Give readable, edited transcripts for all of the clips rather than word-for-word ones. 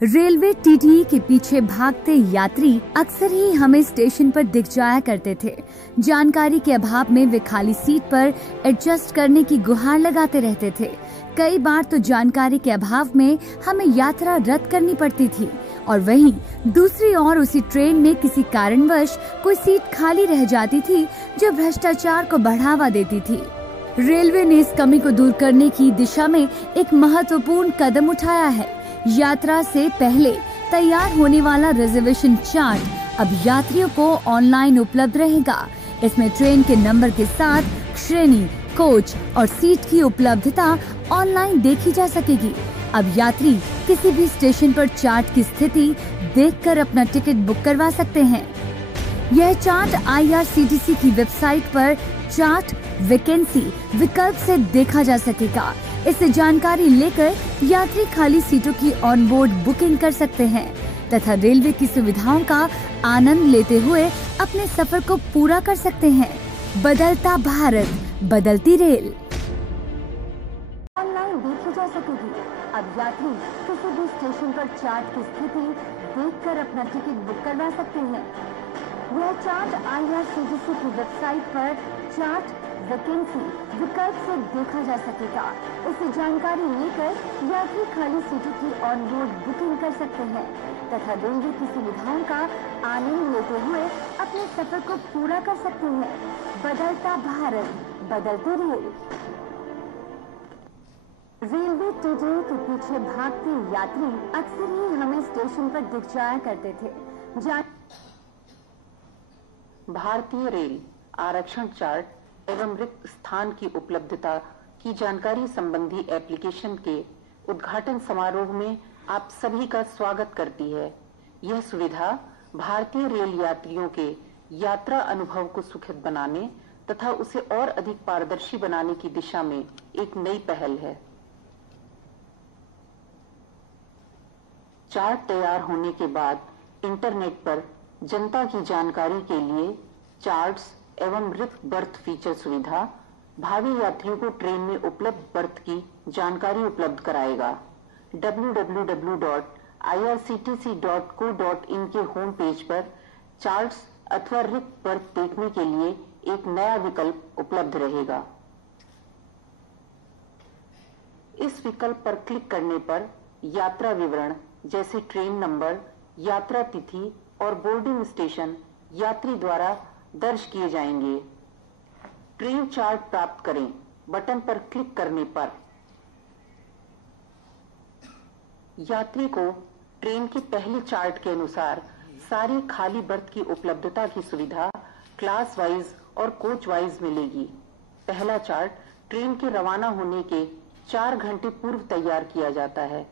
Railway TTE के पीछे भागते यात्री अक्सर ही हमें स्टेशन पर दिख जाया करते थे। जानकारी के अभाव में वे खाली सीट पर एडजस्ट करने की गुहार लगाते रहते थे। कई बार तो जानकारी के अभाव में हमें यात्रा रद्द करनी पड़ती थी और वहीं दूसरी ओर उसी ट्रेन में किसी कारणवश कोई सीट खाली रह जाती थी, जो भ्रष्टाचार को बढ़ावा देती थी। रेलवे ने इस कमी को दूर करने की दिशा में एक महत्वपूर्ण कदम उठाया है। यात्रा से पहले तैयार होने वाला रिजर्वेशन चार्ट अब यात्रियों को ऑनलाइन उपलब्ध रहेगा। इसमें ट्रेन के नंबर के साथ श्रेणी, कोच और सीट की उपलब्धता ऑनलाइन देखी जा सकेगी। अब यात्री किसी भी स्टेशन पर चार्ट की स्थिति देखकर अपना टिकट बुक करवा सकते हैं। यह चार्ट IRCTC की वेबसाइट पर चार्ट वैकेंसी विकल्प से देखा जा सकेगा। इससे जानकारी लेकर यात्री खाली सीटों की ऑनबोर्ड बुकिंग कर सकते हैं तथा रेलवे की सुविधाओं का आनंद लेते हुए अपने सफर को पूरा कर सकते हैं। बदलता भारत, बदलती रेल। ऑनलाइन देखी जा सकेगी। अब यात्री किसी भी स्टेशन पर चार्ट की स्थिति देखकर अपना टिकट बुक करवा सकते हैं। यह चार्ट IRCTC की वेबसाइट पर चार्ट वैकेंसी विकल्प से देखा जा सकेगा। इससे जानकारी लेकर यात्री खाली सीटों की ऑनबोर्ड बुकिंग कर सकते हैं तथा रेलवे की सुविधाओं का आनंद लेते हुए अपने सफर को पूरा कर सकते हैं। बदलता भारत, बदलती रेल। रेलवे टीटीई के पीछे भागते यात्री अक्सर ही हमें स्टेशन पर दिख जाया करते थे। भारतीय रेल आरक्षण चार्ट एवं रिक्त स्थान की उपलब्धता की जानकारी संबंधी एप्लीकेशन के उद्घाटन समारोह में आप सभी का स्वागत करती है। यह सुविधा भारतीय रेल यात्रियों के यात्रा अनुभव को सुखद बनाने तथा उसे और अधिक पारदर्शी बनाने की दिशा में एक नई पहल है। चार्ट तैयार होने के बाद इंटरनेट पर जनता की जानकारी के लिए चार्ट्स एवं रिक्त बर्थ फीचर सुविधा भावी यात्रियों को ट्रेन में उपलब्ध बर्थ की जानकारी उपलब्ध कराएगा। www.irctc.co.in के होम पेज पर चार्ट्स अथवा रिक्त बर्थ देखने के लिए एक नया विकल्प उपलब्ध रहेगा। इस विकल्प पर क्लिक करने पर यात्रा विवरण जैसे ट्रेन नंबर, यात्रा तिथि और बोर्डिंग स्टेशन यात्री द्वारा दर्ज किए जाएंगे। ट्रेन चार्ट प्राप्त करें बटन पर क्लिक करने पर यात्री को ट्रेन के पहले चार्ट के अनुसार सारी खाली बर्थ की उपलब्धता की सुविधा क्लास वाइज और कोच वाइज मिलेगी। पहला चार्ट ट्रेन के रवाना होने के 4 घंटे पूर्व तैयार किया जाता है।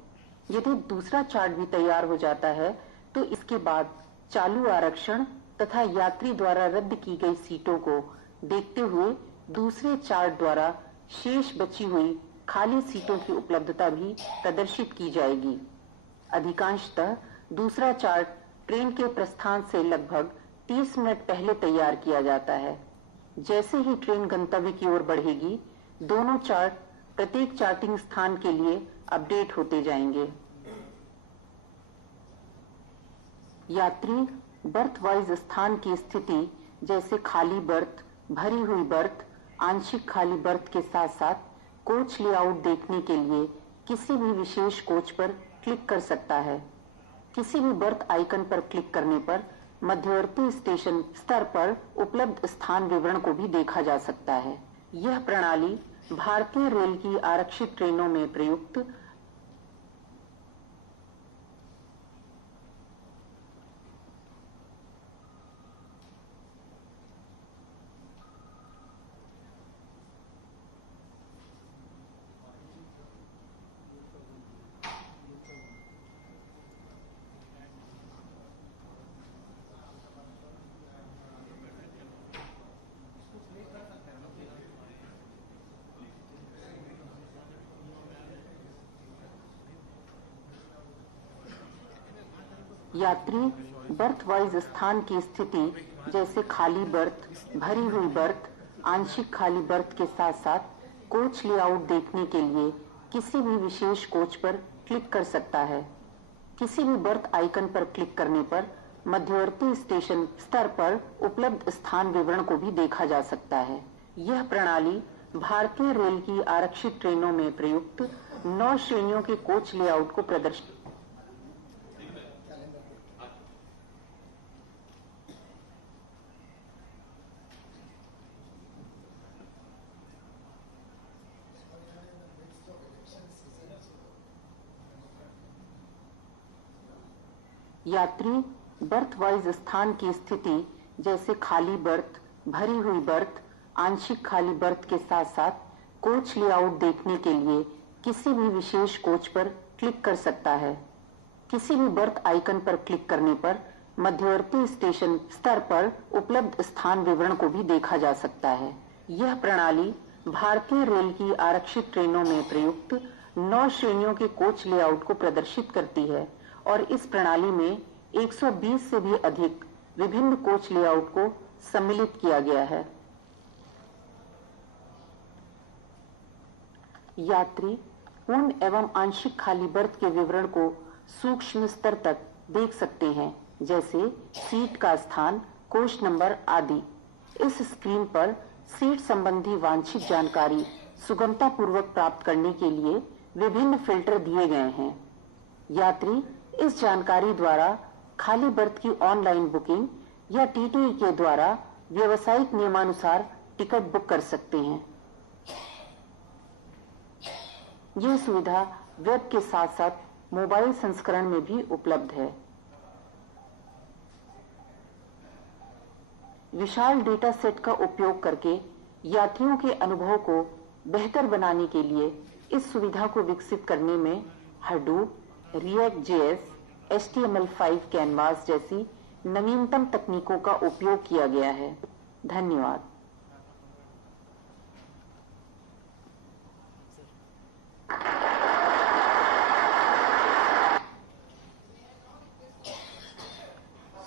यदि दूसरा चार्ट भी तैयार हो जाता है तो इसके बाद चालू आरक्षण तथा यात्री द्वारा रद्द की गई सीटों को देखते हुए दूसरे चार्ट द्वारा शेष बची हुई खाली सीटों की उपलब्धता भी प्रदर्शित की जाएगी। अधिकांशतः दूसरा चार्ट ट्रेन के प्रस्थान से लगभग 30 मिनट पहले तैयार किया जाता है। जैसे ही ट्रेन गंतव्य की ओर बढ़ेगी, दोनों चार्ट प्रत्येक चार्टिंग स्थान के लिए अपडेट होते जाएंगे। यात्री बर्थ वाइज स्थान की स्थिति जैसे खाली बर्थ, भरी हुई बर्थ, आंशिक खाली बर्थ के साथ साथ कोच लेआउट देखने के लिए किसी भी विशेष कोच पर क्लिक कर सकता है। किसी भी बर्थ आइकन पर क्लिक करने पर मध्यवर्ती स्टेशन स्तर पर उपलब्ध स्थान विवरण को भी देखा जा सकता है। यह प्रणाली भारतीय रेल की आरक्षित ट्रेनों में प्रयुक्त यात्री बर्थ वाइज स्थान की स्थिति जैसे खाली बर्थ, भरी हुई बर्थ, आंशिक खाली बर्थ के साथ साथ कोच लेआउट देखने के लिए किसी भी विशेष कोच पर क्लिक कर सकता है। किसी भी बर्थ आइकन पर क्लिक करने पर मध्यवर्ती स्टेशन स्तर पर उपलब्ध स्थान विवरण को भी देखा जा सकता है। यह प्रणाली भारतीय रेल की आरक्षित ट्रेनों में प्रयुक्त 9 श्रेणियों के कोच लेआउट को प्रदर्शित यात्री बर्थ वाइज स्थान की स्थिति जैसे खाली बर्थ, भरी हुई बर्थ, आंशिक खाली बर्थ के साथ साथ कोच लेआउट देखने के लिए किसी भी विशेष कोच पर क्लिक कर सकता है। किसी भी बर्थ आइकन पर क्लिक करने पर मध्यवर्ती स्टेशन स्तर पर उपलब्ध स्थान विवरण को भी देखा जा सकता है। यह प्रणाली भारतीय रेल की आरक्षित ट्रेनों में प्रयुक्त 9 श्रेणियों के कोच लेआउट को प्रदर्शित करती है और इस प्रणाली में 120 से भी अधिक विभिन्न कोच लेआउट को सम्मिलित किया गया है। यात्री पूर्ण एवं आंशिक खाली बर्थ के विवरण को सूक्ष्म स्तर तक देख सकते हैं, जैसे सीट का स्थान, कोच नंबर आदि। इस स्क्रीन पर सीट संबंधी वांछित जानकारी सुगमता पूर्वक प्राप्त करने के लिए विभिन्न फिल्टर दिए गए हैं। यात्री इस जानकारी द्वारा खाली बर्थ की ऑनलाइन बुकिंग या टीटीई के द्वारा व्यावसायिक नियमानुसार टिकट बुक कर सकते हैं। यह सुविधा वेब के साथ साथ मोबाइल संस्करण में भी उपलब्ध है। विशाल डेटा सेट का उपयोग करके यात्रियों के अनुभव को बेहतर बनाने के लिए इस सुविधा को विकसित करने में Hadoop, React.js, HTML5 कैनवास जैसी नवीनतम तकनीकों का उपयोग किया गया है। धन्यवाद।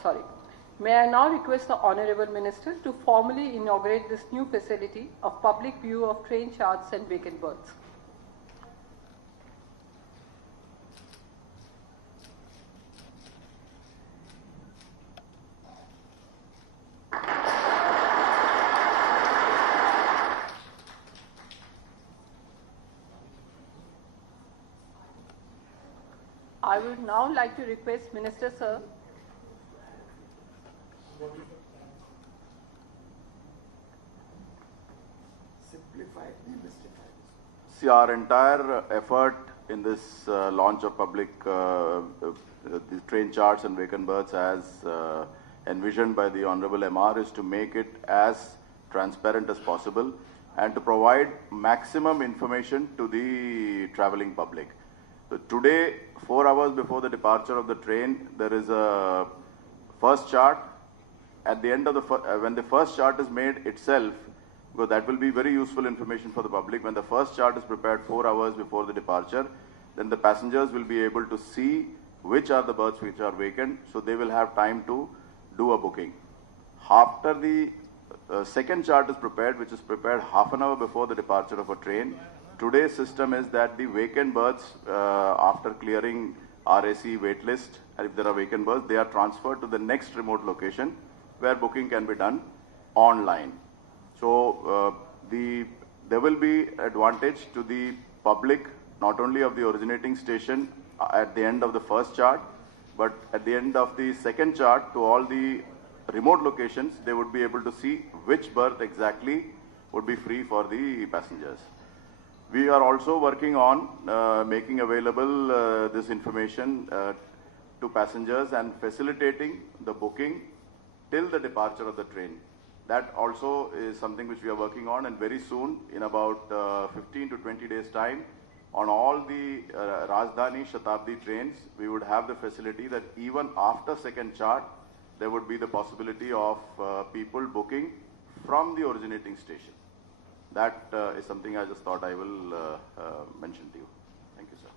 Sorry. May I now request the Honorable Minister to formally inaugurate this new facility of public view of train charts and vacant berths. I would now like to request Minister Sir See, our entire effort in this launch of public the train charts and vacant berths as envisioned by the Honorable MR is to make it as transparent as possible and to provide maximum information to the traveling public. So today, 4 hours before the departure of the train, there is a first chart. At the end of the when the first chart is made itself, because that will be very useful information for the public. When the first chart is prepared 4 hours before the departure, then the passengers will be able to see which are the berths which are vacant, so they will have time to do a booking. After the second chart is prepared, which is prepared half an hour before the departure of a train, today's system is that the vacant berths, after clearing RAC wait list, and if there are vacant berths, they are transferred to the next remote location where booking can be done online. So there will be advantage to the public, not only of the originating station at the end of the first chart, but at the end of the second chart to all the remote locations, they would be able to see which berth exactly would be free for the passengers. We are also working on making available this information to passengers and facilitating the booking till the departure of the train. That also is something which we are working on, and very soon, in about 15 to 20 days time, on all the Rajdhani Shatabdi trains, we would have the facility that even after second chart, there would be the possibility of people booking from the originating station. That is something I just thought I will mention to you. Thank you, sir.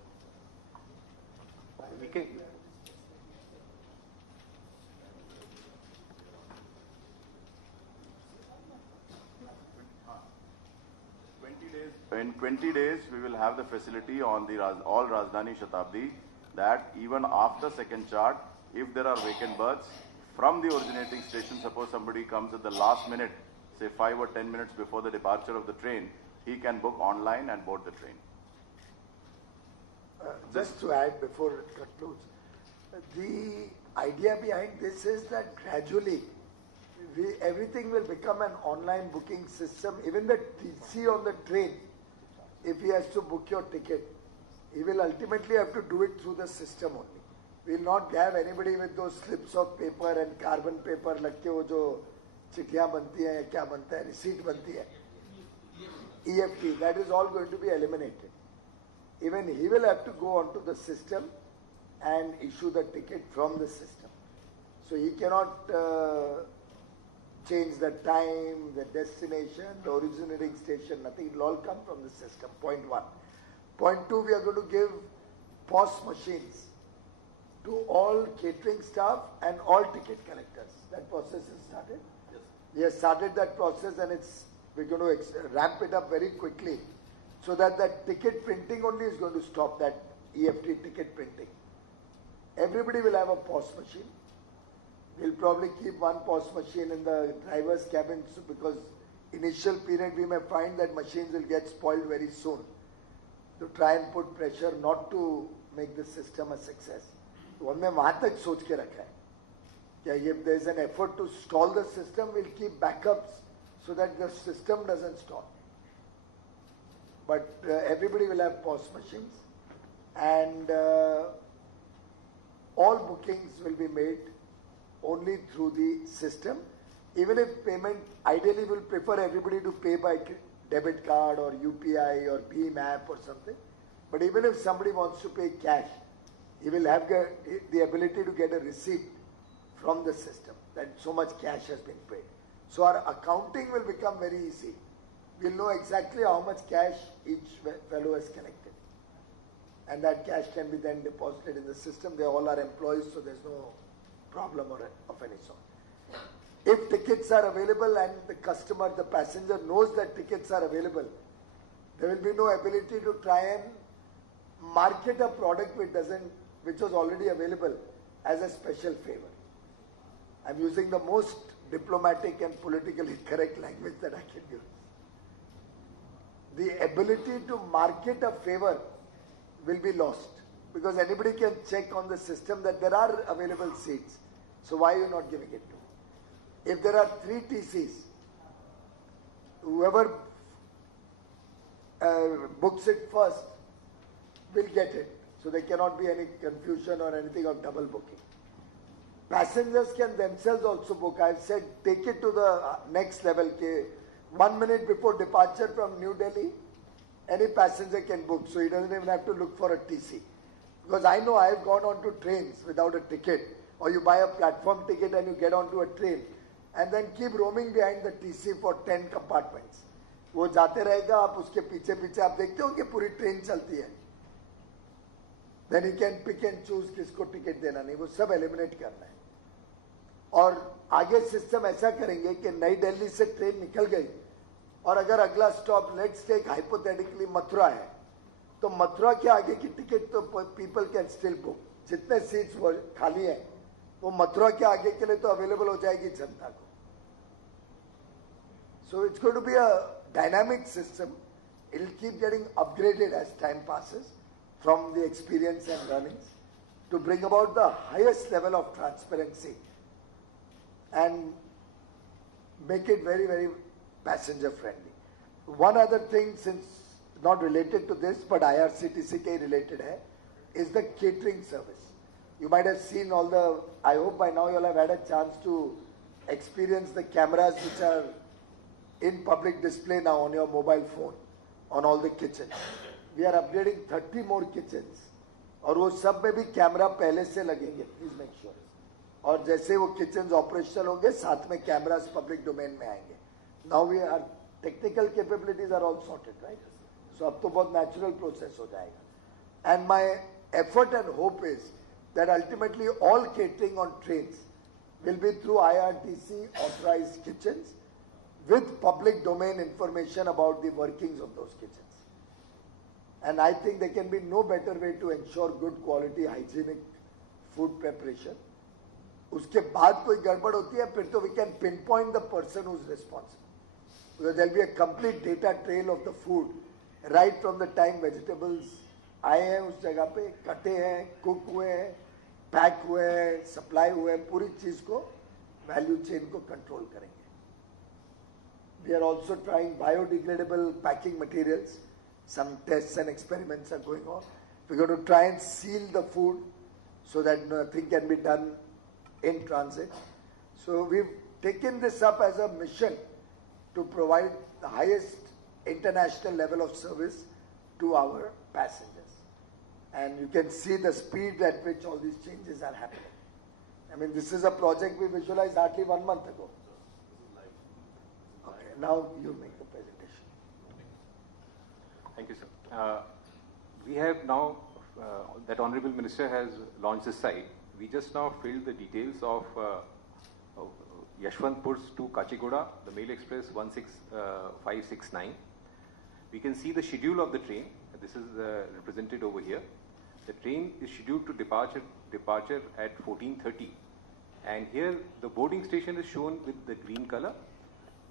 In 20 days, we will have the facility on the all Rajdhani Shatabdi that even after second chart, if there are vacant berths from the originating station, suppose somebody comes at the last minute, say 5 or 10 minutes before the departure of the train, he can book online and board the train. Just to add before it concludes, the idea behind this is that gradually everything will become an online booking system. Even the TC on the train, if he has to book your ticket, he will ultimately have to do it through the system only. We will not have anybody with those slips of paper and carbon paper लग के वो जो चिट्ठियाँ बनती हैं या क्या बनता है, receipt बनती है, EFT, that is all going to be eliminated. Even he will have to go onto the system and issue the ticket from the system. So he cannot change the time, the destination, the originating station, nothing. It will all come from the system, point one. Point two, we are going to give POS machines to all catering staff and all ticket collectors. That process has started? Yes. We have started that process, and we're going to ramp it up very quickly so that that ticket printing only is going to stop, that EFT ticket printing. Everybody will have a POS machine. We'll probably keep one POS machine in the driver's cabin because initial period we may find that machines will get spoiled very soon. To try and put pressure not to make the system a success. So हमने वहाँ तक सोच के रखा है कि if there is an effort to stall the system, we'll keep backups so that the system doesn't stall. But everybody will have POS machines, and all bookings will be made only through the system. Even if payment, ideally we'll prefer everybody to pay by debit card or UPI or BHIM app or something. But even if somebody wants to pay cash, he will have the ability to get a receipt from the system that so much cash has been paid. So our accounting will become very easy. We'll know exactly how much cash each fellow has collected. And that cash can be then deposited in the system. They all are employees, so there's no problem of any sort. If tickets are available and the customer, the passenger knows that tickets are available, there will be no ability to try and market a product which was already available as a special favor. I'm using the most diplomatic and politically correct language that I can use. The ability to market a favor will be lost because anybody can check on the system that there are available seats. So why are you not giving it to? If there are 3 TCs, whoever books it first will get it. So there cannot be any confusion or anything of double booking. Passengers can themselves also book. I've said take it to the next level. 1 minute before departure from New Delhi, any passenger can book. So he doesn't even have to look for a TC. Because I know I've gone on to trains without a ticket. Or you buy a platform ticket and you get onto a train. And then keep roaming behind the TC for 10 compartments. वो जाते रहेगा, आप उसके पीछे पीछे आप देखते हो कि पूरी ट्रेन चलती है. Then you can pick and choose किसको टिकट देना नहीं, वो सब एलिमिनेट करना है. और आगे सिस्टम ऐसा करेंगे कि नई दिल्ली से ट्रेन निकल गई और अगर अगला stop let's take hypothetically Mathura है, तो मथुरा के आगे की टिकट तो पीपल कैन स्टिल बुक. जितने सीट्स खाली हैं वो मथुरा के आगे के लिए तो अवेलेबल हो जाएगी जनता को. So it's going to be a dynamic system. It will keep getting upgraded as time passes from the experience and learnings to bring about the highest level of transparency and make it very, very passenger friendly. One other thing, since not related to this but IRCTC ke related hai, is the catering service. You might have seen all the, I hope by now you all have had a chance to experience the cameras which are in public display now on your mobile phone, on all the kitchens. We are upgrading 30 more kitchens. और वो सब में भी camera पहले से लगेंगे, please make sure. और जैसे वो किचन्स ऑपरेशनल होंगे, साथ में कैमरास पब्लिक डोमेन में आएंगे. Now we are technical capabilities are all sorted, right? So अब तो बहुत नेचुरल प्रोसेस हो जाएगा. And my effort and hope is that ultimately all catering on trains will be through IRTC authorized kitchens with public domain information about the workings of those kitchens. And I think there can be no better way to ensure good quality hygienic food preparation. उसके बाद कोई गड़बड़ होती है फिर तो we can pinpoint the person who's responsible. Because there'll be a complete data trail of the food right from the time vegetables आए हैं उस जगह पे, कटे हैं, कुक हुए हैं, पैक हुए हैं, सप्लाई हुए हैं, पूरी चीज को वैल्यू चेन को कंट्रोल करेंगे. We are also trying biodegradable packing materials. Some tests and experiments are going on. We're going to try and seal the food so that nothing can be done in transit. So we've taken this up as a mission to provide the highest international level of service to our passengers. And you can see the speed at which all these changes are happening. I mean, this is a project we visualized hardly 1 month ago. Okay, now you make the presentation. Thank you, sir. We have now, that Honorable Minister has launched this site. We just now filled the details of Yashwantpur to Kachigoda, the Mail Express 16569. We can see the schedule of the train. This is represented over here. The train is scheduled to departure at 14:30. And here the boarding station is shown with the green color.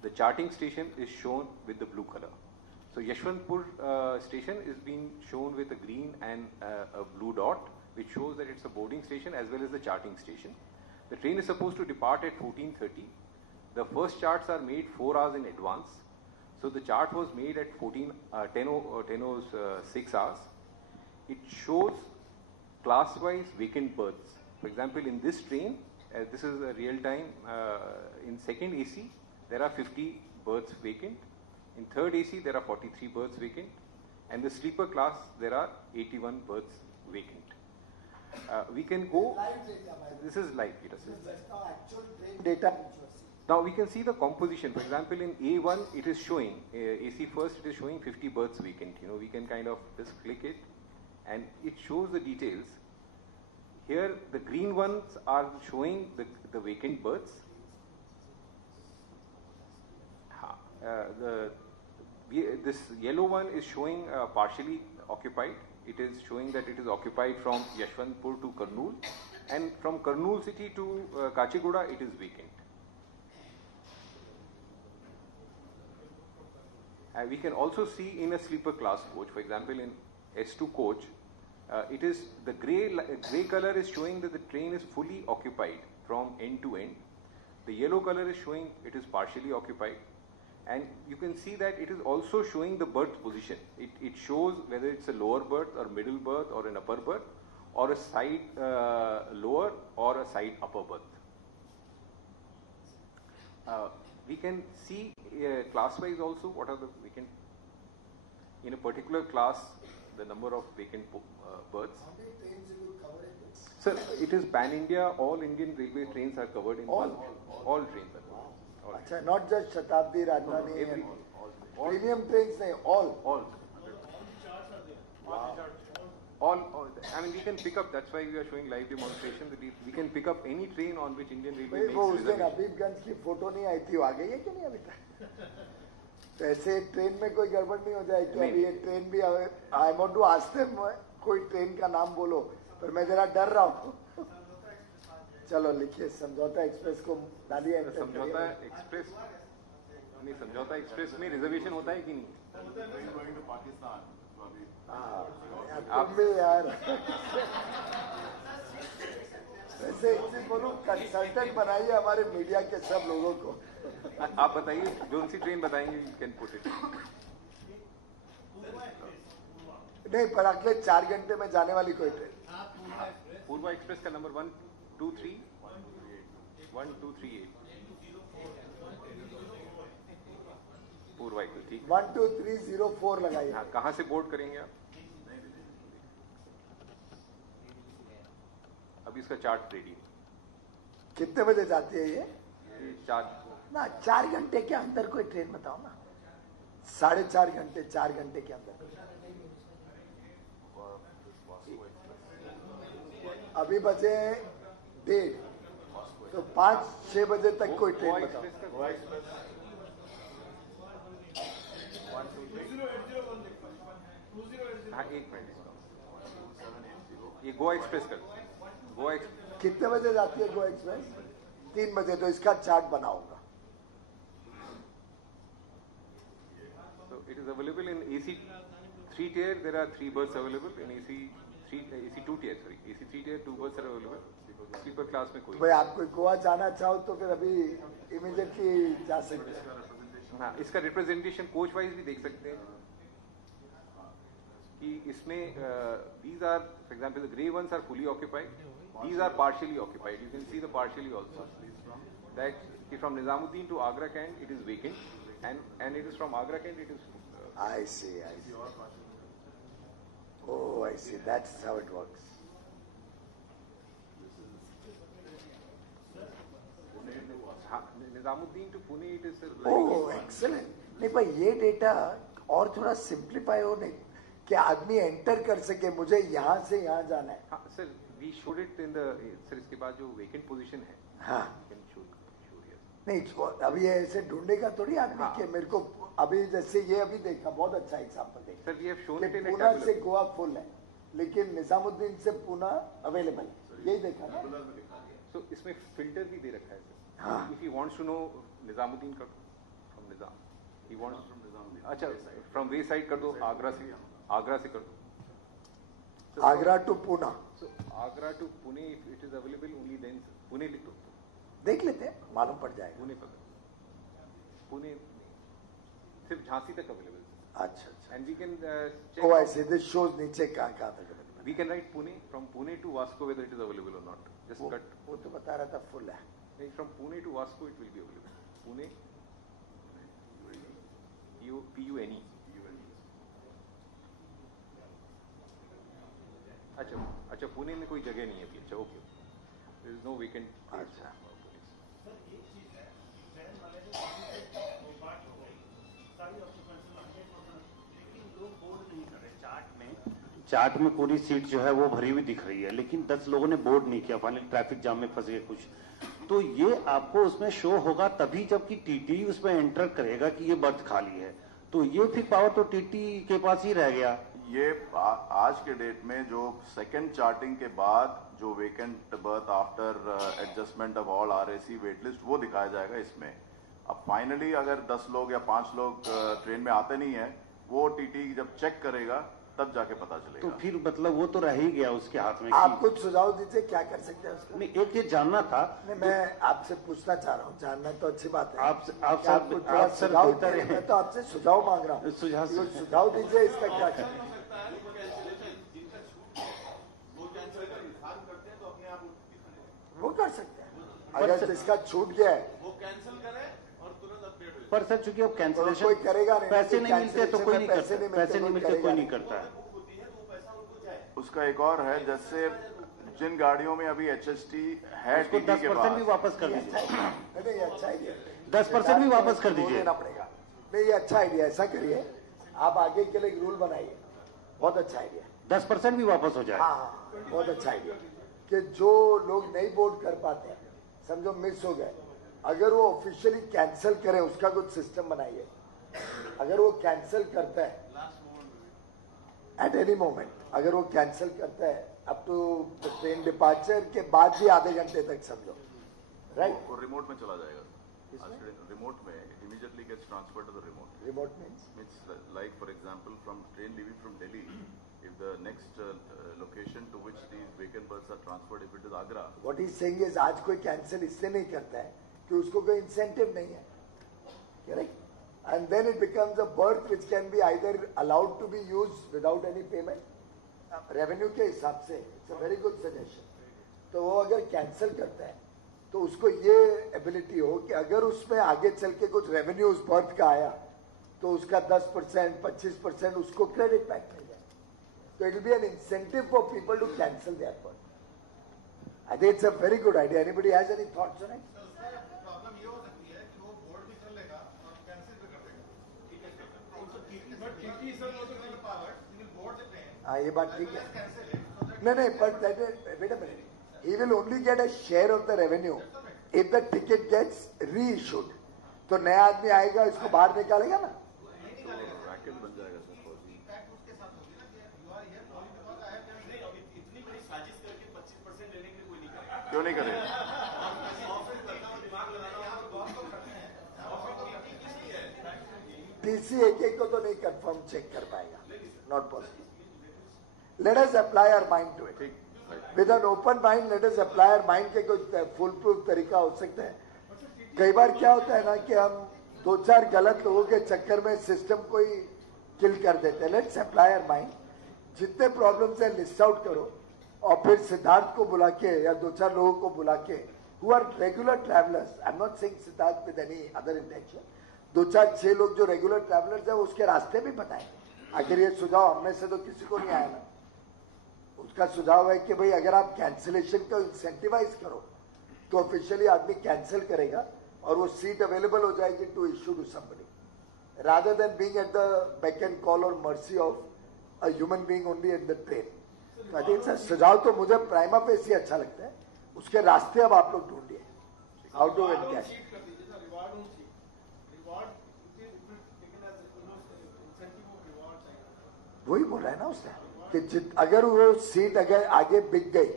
The charting station is shown with the blue color. So Yashwantpur station is being shown with a green and a blue dot, which shows that it's a boarding station as well as the charting station. The train is supposed to depart at 14:30. The first charts are made 4 hours in advance. So the chart was made at 10:06 hours. It shows class-wise vacant berths. For example, in this train, this is a real time, in second AC, there are 50 berths vacant. In third AC, there are 43 berths vacant. And the sleeper class, there are 81 berths vacant. We can go. This is live data. Data. Now we can see the composition. For example, in A1, it is showing AC first. It is showing 50 berths vacant. You know, we can kind of just click it, and it shows the details. Here, the green ones are showing the vacant berths. This yellow one is showing partially occupied. It is showing that it is occupied from Yashwantpur to Kurnool, and from Kurnool city to Kachigoda it is vacant. We can also see in a sleeper class coach, for example in S2 coach, it is the gray color is showing that the train is fully occupied from end to end. The yellow color is showing it is partially occupied. And you can see that it is also showing the berth position. It shows whether it's a lower berth or middle berth or an upper berth or a side lower or a side upper berth. We can see class-wise also what are the vacant, in a particular class, the number of vacant berths. How many trains will you cover in this? Sir, it is pan-India, all Indian railway trains are covered in all trains are covered. Achha, not just Shatabdi, Rajdhani, and premium trains, all. All, I mean, we can pick up, that's why we are showing live demonstration, that we can pick up any train on which Indian Railway makes वो उस दिन reservation. Habibganj की photo नहीं आई थी, वो आ गई है कि नहीं अभी तक? तो ऐसे ट्रेन में कोई गड़बड़ नहीं हो जाए कि अभी ये ट्रेन भी I want to ask them कोई ट्रेन का नाम बोलो, पर मैं जरा डर रहा हूँ. चलो लिखिए, समझौता एक्सप्रेस को डालिए. समझौता एक्सप्रेस नहीं, समझौता एक्सप्रेस में रिजर्वेशन होता है कि नहीं? तुम भी यार वैसे एक चीज बोलूं, कंसल्टेंट बनाइए हमारे मीडिया के सब लोगों को. आप बताइए जोन सी ट्रेन बताएंगे, यू कैन पुट इट. नहीं, पर अगले 4 घंटे में जाने वाली कोई ट्रेन. पूर्वा एक्सप्रेस का नंबर 123 1238 पूर्वा एक्सप्रेस, ठीक. 12304 लगाइए. हाँ, कहाँ से बोर्ड करेंगे आप? अभी इसका चार्ट रेडी है. कितने बजे जाती है ये? चार्ट ना 4 घंटे के अंदर कोई ट्रेन बताओ ना. 4.5 घंटे, 4 घंटे के अंदर. अभी बजे 1:30, तो 5-6 बजे तक कोई ट्रेन बताओ. हाँ, एक मिनट, ये गोवा एक्सप्रेस कर, गोवा एक्सप्रेस कितने बजे जाती है गोवा एक्सप्रेस? 3 बजे। तो इसका चार्ट बनाऊंगा। So it is available in AC 3 tier. There are 3 berths available in AC 2 tier. Sorry, AC 3 tier 2 berths are available. Sleeper class में कोई। भाई आप कोई गोवा जाना चाहो तो फिर अभी इमीडिएटली जा सकते हैं। हाँ, इसका रिप्रेजेंटेशन कोच वाइज भी देख सकते हैं कि इसमें these are, for example, the grey ones are fully occupied. These are partially occupied. You can see the partially also. That from Nizamuddin to Agra Cant it is vacant, and it is from Agra Cant it is. I see. Oh, I see. That's how it works. Nizamuddin to Pune it is. Oh, excellent. नहीं भाई ये data और थोड़ा simplify हो नहीं कि आदमी enter कर सके, मुझे यहाँ से यहाँ जाना है। हाँ sir, we showed it in the sir, इसके बाद जो वेकेंट पोजीशन है। हाँ नहीं, अभी ऐसे ढूंढेगा थोड़ी आदमी। हाँ। के मेरे को अभी जैसे ये अभी देखा, बहुत अच्छा एग्जांपल देखा sir, we have shown it in Pune से गोवा फुल है लेकिन निजामुद्दीन से पुणे अवेलेबल, यही देखा ना। सो इसमें फिल्टर भी दे रखा है सर। हाँ। If he wants to know Nizamuddin कर दो, from Nizam he wants from Nizamuddin, अच्छा फ्रॉम वे साइड कर दो, आगरा से कर दो, Agra to Pune. So Agra to Pune if it is available only then Pune लिख दो, देख लेते हैं, मालूम पड़ जाएगा। पुणे सिर्फ झांसी तक अवेलेबल। अच्छा। And we can check. Oh I see, this shows नीचे कहाँ तक available. We can write Pune, from Pune to Vasco whether it is available और नॉट, जस्ट कट। वो तो बता रहा था फुल है। नहीं, from Pune to Vasco it will be available. Pune PUNE। अच्छा पुणे में कोई जगह नहीं है अभी। अच्छा okay, there is no vacant. अच्छा चार्ट में पूरी सीट जो है वो भरी हुई दिख रही है, लेकिन 10 लोगों ने बोर्ड नहीं किया, फाइनली ट्रैफिक जाम में फंस गए कुछ। तो ये आपको उसमें शो होगा तभी जबकि टीटी उसमें एंटर करेगा कि ये बर्थ खाली है, तो ये फिर पावर तो टीटी के पास ही रह गया। ये आज के डेट में जो सेकंड चार्टिंग के बाद जो vacant berth after adjustment of all RAC wait list वो दिखाया जाएगा इसमें। अब फाइनली अगर 10 लोग या 5 लोग ट्रेन में आते नहीं है, वो टीटी जब चेक करेगा तब जाके पता चलेगा। तो फिर मतलब वो तो रह ही गया उसके हाथ में। आप कुछ सुझाव दीजिए, क्या कर सकते हैं उसका? नहीं, एक ये जानना था। नहीं, मैं आपसे पूछना चाह रहा हूँ, जानना तो अच्छी बात है। आप सुझाव दे, मैं तो आपसे सुझाव मांग रहा हूँ। सुझाव दीजिए, इसका क्या करें? वो कर सकते हैं अगर इसका छूट गया है, वो कैंसिल करें और तुरंत अपडेट हो। पर सर चूंकि अब कैंसिलेशन कोई करेगा नहीं, पैसे नहीं मिलते तो कोई नहीं करता, पैसे नहीं मिलते कोई नहीं करता है। उसका एक और है, जैसे जिन गाड़ियों में अभी HST है उसको 10% भी वापस कर दीजिए। नहीं, अच्छा आइडिया, 10% भी वापस कर दीजिए। देना पड़ेगा। नहीं, ये अच्छा आइडिया, ऐसा करिए आप आगे के लिए एक रूल बनाइए, बहुत अच्छा आइडिया। 10% भी वापस हो जाए। हाँ, बहुत अच्छा आइडिया कि जो लोग नहीं बोर्ड कर पाते हैं, समझो मिस हो गए, अगर वो ऑफिशियली कैंसिल करे उसका कुछ सिस्टम बनाइए। अगर वो कैंसिल करता है एट एनी मोमेंट, अगर वो कैंसिल करता है अप टू ट्रेन डिपार्चर के बाद भी आधे घंटे तक समझो, राइट? वो रिमोट में चला जाएगा। रिमोट में immediately gets transferred to the remote. Remote means like for example from train leaving from Delhi, if the next location to which these vacant berths are transferred, if it is Agra. What he is saying is आज कोई cancel इससे नहीं करता है कि उसको कोई incentive नहीं है, correct? And then it becomes a berth which can be either allowed to be used without any payment, revenue के हिसाब से। It's a very good suggestion. तो वो अगर कैंसिल करता है तो उसको ये एबिलिटी हो कि अगर उसमें आगे चल के कुछ रेवेन्यू उस बर्थ का आया तो उसका 10%, 25% उसको क्रेडिट बैक मिल जाए। तो it will B N incentive for people to cancel there birth. I think it's a very good idea. Anybody has any thoughts on it? Problem ये हो सकती है कि वो बोर्ड भी कर लेगा और कैंसिल भी कर देगा, ठीक है? बट टीटी सर वो तो कर पावर सिंगल बोर्ड से ट्रेन। हाँ, ये बात ठीक है। नहीं, but that wait a minute, he will only get a share of the revenue if the ticket gets reissued. तो नया आदमी आएगा इसको बाहर निकालेगा ना? पैकेज बन जाएगा सर। क्यों नहीं करेगा? टीसी एक को तो नहीं कंफर्म चेक कर पाएगा, not possible. Let us apply our mind to it with an open mind. Let us apply our mind के कुछ फुल प्रूफ तरीका हो सकता है। कई बार क्या होता है ना कि हम 2-4 गलत लोगों के चक्कर में सिस्टम को ही किल कर देते हैं। लेट्स अप्लाई आवर माइंड, जितने प्रॉब्लम्स है लिस्ट आउट करो और फिर सिद्धार्थ को बुला के या 2-4 लोगों को बुला के who are regular travelers, I'm not saying Siddharth with any other intention, 2-4-6 लोग जो रेगुलर ट्रैवलर्स है उसके रास्ते भी बताएंगे। आखिर ये सुझाव हमने से तो किसी को नहीं आया ना। उसका सुझाव है कि भाई अगर आप कैंसिलेशन को इंसेंटिवाइज करो तो ऑफिशियली आदमी कैंसिल करेगा और वो सीट अवेलेबल हो जाएगी to issue to somebody rather than being at the back end call और mercy of a human being only in the train. तो आई थिंक सुझाव तो मुझे प्राइमा फेस ही अच्छा लगता है, उसके रास्ते अब आप लोग ढूंढिए। हाउ टू गेट कैश, वही बोल रहा है ना उसने कि अगर वो सीट अगर आगे बिक गई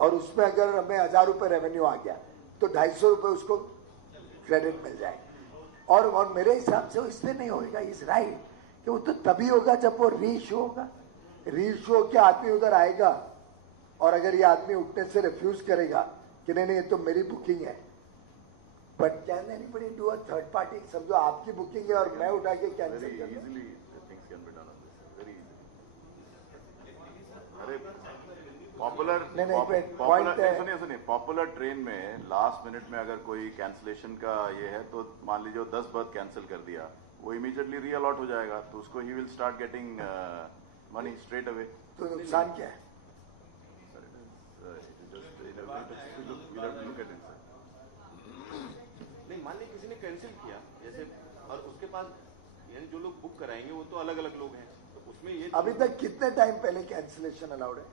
और उसमें अगर हमें 1000 रुपए रेवेन्यू आ गया तो 250 रुपए उसको क्रेडिट मिल जाएगा। और मेरे हिसाब से वो इसलिए नहीं होगा, इज राइट, कि वो तो तभी होगा जब वो रीइश्यू होगा। रीइश्यू होकर आदमी उधर आएगा और अगर ये आदमी उठने से रिफ्यूज करेगा कि नहीं ये तो मेरी बुकिंग है, but can anybody do a third party? समझो आपकी बुकिंग है और मैं उठा के कैंसिल कर दूं। अरे पॉपुलर सुनिए पॉपुलर ट्रेन में लास्ट मिनट में अगर कोई कैंसिलेशन का ये है तो मान लीजिए 10 बर्थ कैंसिल कर दिया, वो इमीडिएटली रीअलॉट हो जाएगा तो उसको he will start getting money straight away. तो नुकसान क्या है? नहीं, मान लीजिए किसी ने कैंसिल किया जैसे, और उसके पास यानी जो लोग बुक कराएंगे वो तो अलग अलग लोग हैं, तो उसमें ये अभी तक कितने टाइम पहले कैंसिलेशन अलाउड है?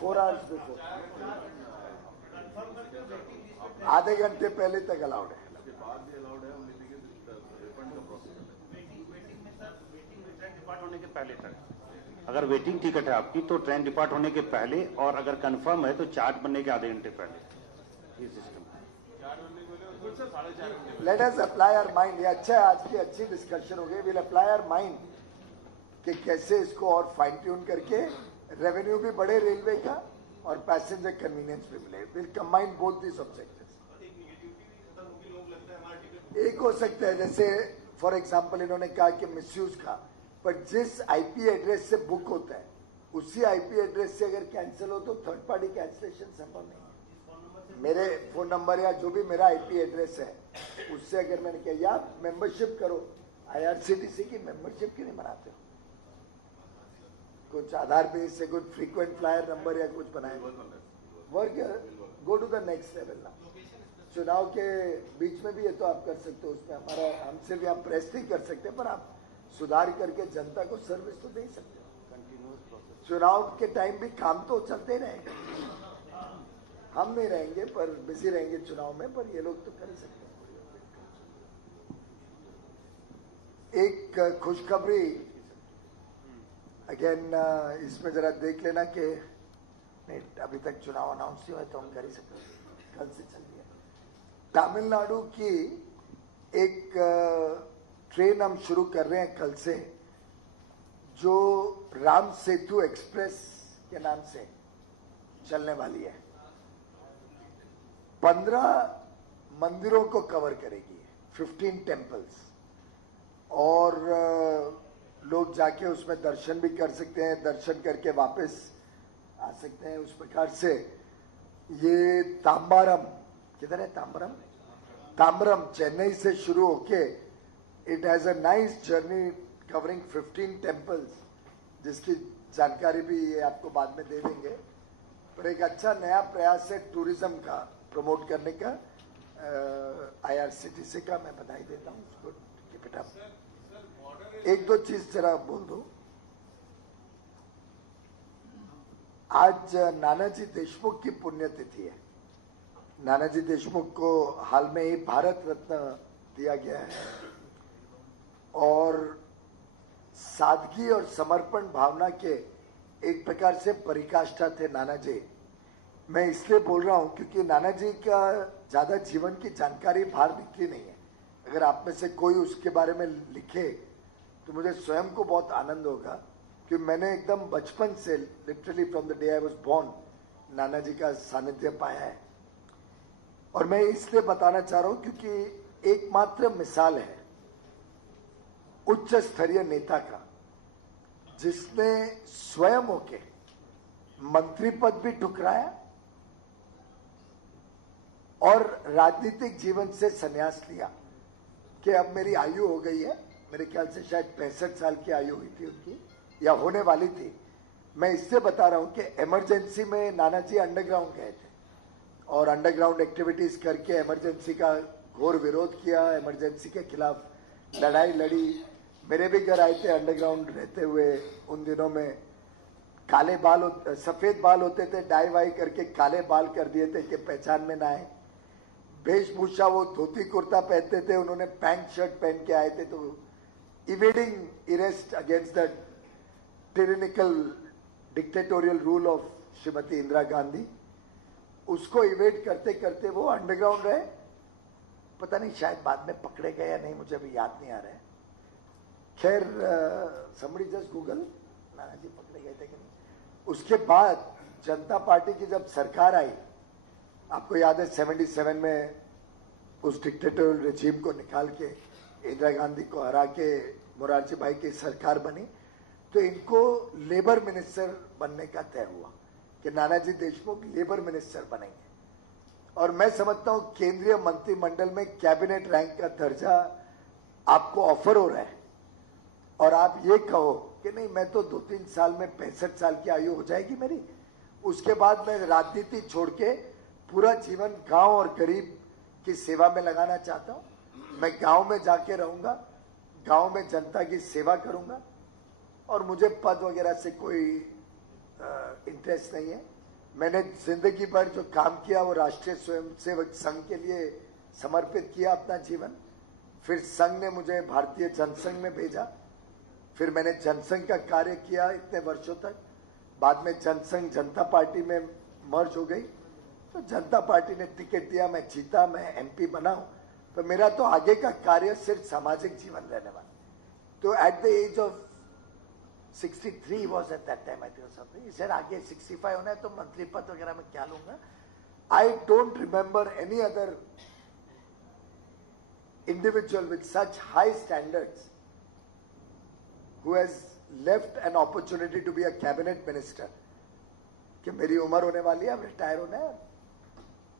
4 आवर्स बिफोर, आधे घंटे पहले तक अलाउड है। होने के पहले तक अगर वेटिंग टिकट है आपकी तो ट्रेन डिपार्ट होने के पहले, और अगर कंफर्म है तो चार्ट बनने के आधे घंटे पहले। ये system let us apply our mind. ये अच्छा है, आज की अच्छी डिस्कशन हो गई। विल अप्लाई आवर माइंड कि कैसे इसको और फाइन ट्यून करके रेवेन्यू भी बढ़े रेलवे का और पैसेंजर कन्वीनियंस भी मिले। Will combine both this objectives. एक हो सकता है जैसे फॉर एग्जांपल इन्होंने कहा कि मिसयूज का, पर जिस आईपी एड्रेस से बुक होता है उसी आईपी एड्रेस से अगर कैंसिल हो तो थर्ड पार्टी कैंसिलेशन संभव नहीं है। मेरे फोन नंबर या जो भी मेरा आईपी एड्रेस है उससे अगर मैंने कहा या मेंबरशिप करो, आईआरसीटीसी की मेंबरशिप क्यों नहीं बनाते हो? कुछ आधार बेस से कुछ फ्रीक्वेंट फ्लायर नंबर या कुछ बनाए, work go to the next level ना। चुनाव के बीच में भी ये तो आप कर सकते हो, उसमें हमारा हम सिर्फ यहाँ प्रेस नहीं कर सकते, पर आप सुधार करके जनता को सर्विस तो दे सकते हो। चुनाव के टाइम भी काम तो चलते रहेंगे, हम नहीं रहेंगे पर बिजी रहेंगे चुनाव में, पर ये लोग तो कर सकते हैं। एक खुशखबरी अगेन इसमें जरा देख लेना कि नहीं अभी तक चुनाव अनाउंस नहीं हुआ तो हम कर ही सकते हैं, कल से चल रही है। तमिलनाडु की एक ट्रेन हम शुरू कर रहे हैं कल से, जो राम सेतु एक्सप्रेस के नाम से चलने वाली है। 15 मंदिरों को कवर करेगी, 15 टेम्पल्स, और लोग जाके उसमें दर्शन भी कर सकते हैं, दर्शन करके वापस आ सकते हैं। उस प्रकार से ये ताम्बारम, किधर है ताम्बरम? ताम्बरम चेन्नई से शुरू होके it has a nice journey covering 15 temples, जिसकी जानकारी भी ये आपको बाद में दे देंगे। पर एक अच्छा नया प्रयास है टूरिज्म का प्रमोट करने का, आईआरसीटीसी का। मैं बधाई देता हूँ उसको, कीप इट अप। एक दो चीज जरा बोल दो। आज नानाजी देशमुख की पुण्यतिथि है। नानाजी देशमुख को हाल में ही भारत रत्न दिया गया है, और सादगी और समर्पण भावना के एक प्रकार से परिकाष्ठा थे नाना जी। मैं इसलिए बोल रहा हूं क्योंकि नाना जी का ज्यादा जीवन की जानकारी बाहर निकली नहीं है। अगर आप में से कोई उसके बारे में लिखे तो मुझे स्वयं को बहुत आनंद होगा, क्योंकि मैंने एकदम बचपन से, literally from the day I was born, नाना जी का सानिध्य पाया है। और मैं इसलिए बताना चाह रहा हूं क्योंकि एकमात्र मिसाल है उच्च स्तरीय नेता का जिसने स्वयं होके मंत्री पद भी ठुकराया और राजनीतिक जीवन से संन्यास लिया कि अब मेरी आयु हो गई है। मेरे ख्याल से शायद 65 साल की आयु हुई थी उनकी, या होने वाली थी। मैं इससे बता रहा हूं कि इमरजेंसी में नाना जी अंडरग्राउंड गए थे और अंडरग्राउंड एक्टिविटीज करके इमरजेंसी का घोर विरोध किया, इमरजेंसी के खिलाफ लड़ाई लड़ी। मेरे भी घर आए थे अंडरग्राउंड रहते हुए। उन दिनों में काले बाल, सफेद बाल होते थे, डाई वाई करके काले बाल कर दिए थे कि पहचान में ना आए। वेशभूषा वो धोती कुर्ता पहनते थे, उन्होंने पैंट शर्ट पहन के आए थे। तो evading arrest against the tyrannical dictatorial rule of Shrimati Indira Gandhi, उसको इवेट करते करते वो अंडरग्राउंड रहे। पता नहीं शायद बाद में पकड़े गए या नहीं, मुझे अभी याद नहीं आ रहा है। खैर, somebody just गूगल, नाना जी पकड़े गए थे कि नहीं। उसके बाद जनता पार्टी की जब सरकार आई, आपको याद है 77 में उस डिक्टेटोरियल रेजिम को निकाल के इंदिरा गांधी को हरा के मोरारजी भाई की सरकार बनी, तो इनको लेबर मिनिस्टर बनने का तय हुआ कि नानाजी देशमुख लेबर मिनिस्टर बनेंगे। और मैं समझता हूं केंद्रीय मंत्रिमंडल में कैबिनेट रैंक का दर्जा आपको ऑफर हो रहा है और आप ये कहो कि नहीं, मैं तो 2-3 साल में 65 साल की आयु हो जाएगी मेरी, उसके बाद मैं राजनीति छोड़ के पूरा जीवन गांव और गरीब की सेवा में लगाना चाहता हूं। मैं गांव में जाके रहूंगा, गांव में जनता की सेवा करूंगा और मुझे पद वगैरह से कोई इंटरेस्ट नहीं है। मैंने जिंदगी भर जो काम किया वो राष्ट्रीय स्वयंसेवक संघ के लिए समर्पित किया अपना जीवन। फिर संघ ने मुझे भारतीय जनसंघ में भेजा, फिर मैंने जनसंघ का कार्य किया इतने वर्षों तक। बाद में जनसंघ जनता पार्टी में मर्ज हो गई, तो जनता पार्टी ने टिकट दिया, मैं जीता, मैं एमपी बना हूं। तो मेरा तो आगे का कार्य सिर्फ सामाजिक जीवन रहने वाला। तो at the age of 63 was at that time, I think, or something. He said, आगे 65 होना है तो मंत्री पद वगैरह में क्या लूंगा। I don't remember any other individual with such high standards who has left an opportunity to be a cabinet minister कि मेरी उम्र होने वाली है, अब रिटायर होना है,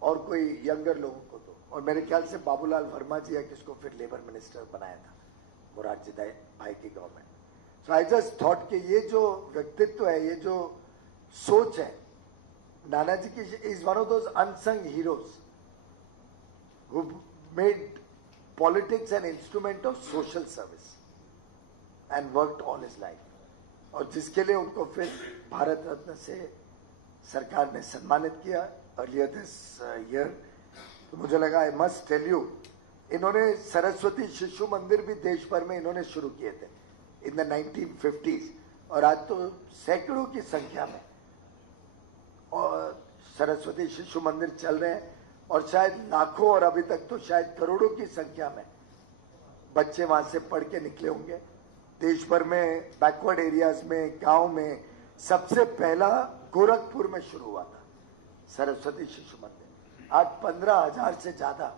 और कोई यंगर लोगों को तो। और मेरे ख्याल से बाबूलाल वर्मा जी है किसको फिर लेबर मिनिस्टर बनाया था मोरारजी भाई की government. So I just thought कि ये जो व्यक्तित्व है, ये जो सोच है नानाजी की, is one of those unsung heroes who made politics an instrument of social service and worked all his life, और जिसके लिए उनको फिर भारत रत्न से सरकार ने सम्मानित किया earlier this year। तो मुझे लगा I must tell you, इन्होंने सरस्वती शिशु मंदिर भी देश भर में इन्होंने शुरू किए थे इन द 1950s, और आज तो सैकड़ों की संख्या में और सरस्वती शिशु मंदिर चल रहे हैं, और शायद लाखों और अभी तक तो शायद करोड़ों की संख्या में बच्चे वहां से पढ़ के निकले होंगे। देश भर में बैकवर्ड एरियाज में, गांव में सबसे पहला गोरखपुर में शुरू हुआ था सरस्वती शिशु मंदिर। आज 15,000 से ज्यादा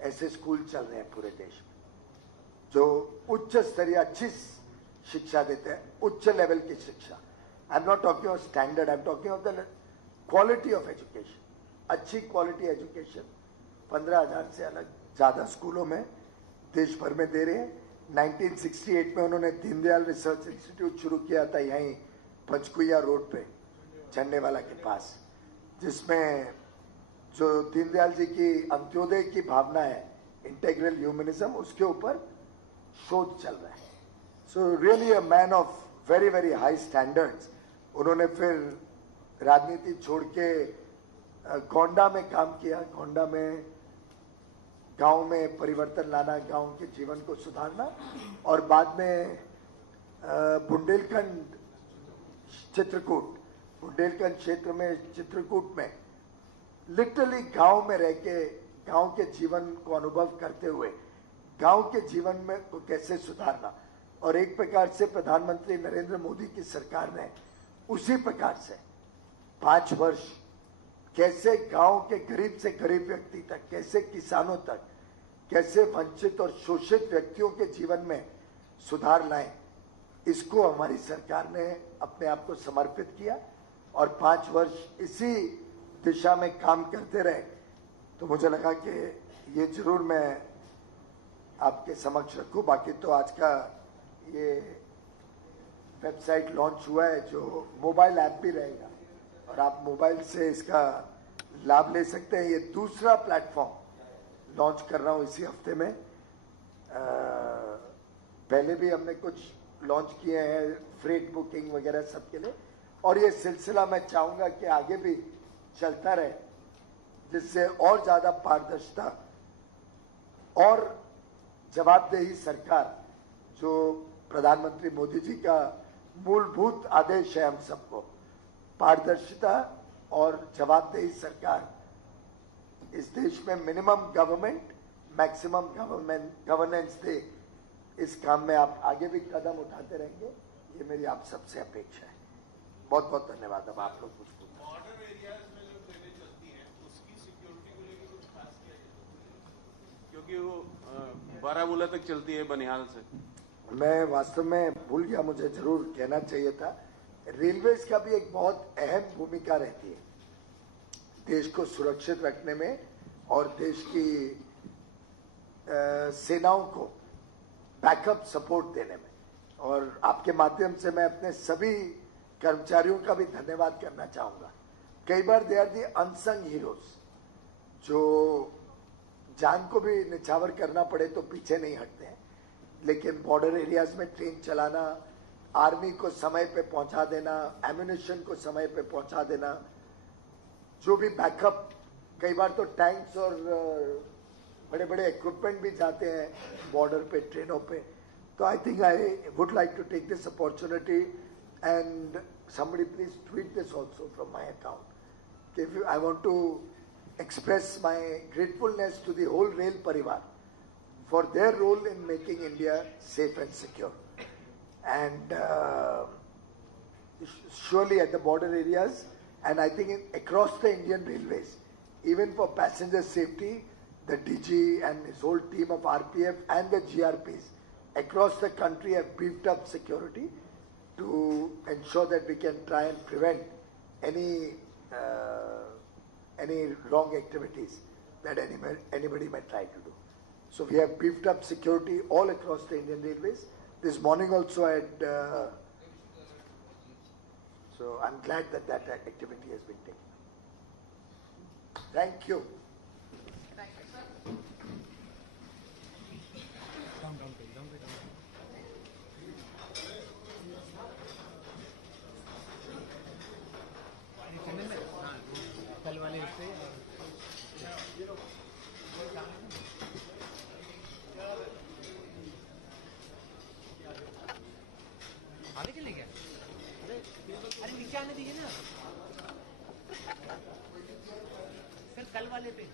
ऐसे स्कूल चल रहे हैं पूरे देश में जो उच्च स्तरीय अच्छी शिक्षा देते हैं, उच्च लेवल की शिक्षा। I am not talking of standard, I am talking of the quality of education. अच्छी क्वालिटी एजुकेशन 15,000 से अलग ज्यादा स्कूलों में देश भर में दे रहे हैं। 1968 में उन्होंने दीनदयाल रिसर्च इंस्टीट्यूट शुरू किया था यहीं पंचकुइया रोड पे झंडेवाला के पास, जिसमें जो दीनदयाल जी की अंत्योदय की भावना है, इंटेग्रल ह्यूमनिज्म, उसके ऊपर शोध चल रहा है। So really a man of very very high standards. उन्होंने फिर राजनीति छोड़ के गोंडा में काम किया। गोंडा में गांव में परिवर्तन लाना, गांव के जीवन को सुधारना, और बाद में बुंदेलखंड चित्रकूट, बुंदेलखंड क्षेत्र में चित्रकूट में लिटरली गांव में रह के गांव के जीवन को अनुभव करते हुए गांव के जीवन में को कैसे सुधारना, और एक प्रकार से प्रधानमंत्री नरेंद्र मोदी की सरकार ने उसी प्रकार से 5 वर्ष कैसे गांव के गरीब से गरीब व्यक्ति तक, कैसे किसानों तक, कैसे वंचित और शोषित व्यक्तियों के जीवन में सुधार लाएं, इसको हमारी सरकार ने अपने आप को समर्पित किया और 5 वर्ष इसी दिशा में काम करते रहे। तो मुझे लगा कि ये जरूर मैं आपके समक्ष रखूं। बाकी तो आज का ये वेबसाइट लॉन्च हुआ है जो मोबाइल ऐप भी रहेगा और आप मोबाइल से इसका लाभ ले सकते हैं। ये दूसरा प्लेटफॉर्म लॉन्च कर रहा हूं इसी हफ्ते में। पहले भी हमने कुछ लॉन्च किए हैं, फ्रेट बुकिंग वगैरह सबके लिए, और ये सिलसिला मैं चाहूंगा कि आगे भी चलता रहे, जिससे और ज्यादा पारदर्शिता और जवाबदेही सरकार, जो प्रधानमंत्री मोदी जी का मूलभूत आदेश है हम सबको, पारदर्शिता और जवाबदेही सरकार, इस देश में मिनिमम गवर्नमेंट मैक्सिमम गवर्नेंस दे, इस काम में आप आगे भी कदम उठाते रहेंगे, ये मेरी आप सबसे अपेक्षा है। बहुत बहुत धन्यवाद। अब आप लोग कुछ बॉर्डर एरियाज में जो ट्रेनें चलती हैं उसकी सिक्योरिटी को लेकर कुछ खास किया जाए, क्योंकि वो बारामूला तक चलती है बनिहाल से। मैं वास्तव में भूल गया, मुझे जरूर कहना चाहिए था। रेलवेज का भी एक बहुत अहम भूमिका रहती है देश को सुरक्षित रखने में और देश की सेनाओं को बैकअप सपोर्ट देने में, और आपके माध्यम से मैं अपने सभी कर्मचारियों का भी धन्यवाद करना चाहूंगा। कई बार they are the unsung heroes, जो जान को भी निछावर करना पड़े तो पीछे नहीं हटते हैं, लेकिन बॉर्डर एरियाज में ट्रेन चलाना, आर्मी को समय पे पहुंचा देना, एम्युनिशन को समय पे पहुंचा देना, जो भी बैकअप, कई बार तो टैंक्स और बड़े बड़े इक्विपमेंट भी जाते हैं बॉर्डर पे ट्रेनों पे। तो I think I would like to take this opportunity and somebody please tweet this also from my account. I want to express my gratefulness to the whole rail parivar for their role in making India safe and secure. And surely at the border areas, and I think across the Indian railways, even for passenger safety, the DG and his whole team of RPF and the GRPs across the country have beefed up security to ensure that we can try and prevent any wrong activities that anybody may try to do. So we have beefed up security all across the Indian Railways. This morning also I had, so I'm glad that that activity has been taken. Thank you. Thank you, sir. कल वाले हिस्से आगे चले गया। अरे नीचे आने दीजिए ना सर, कल वाले पे।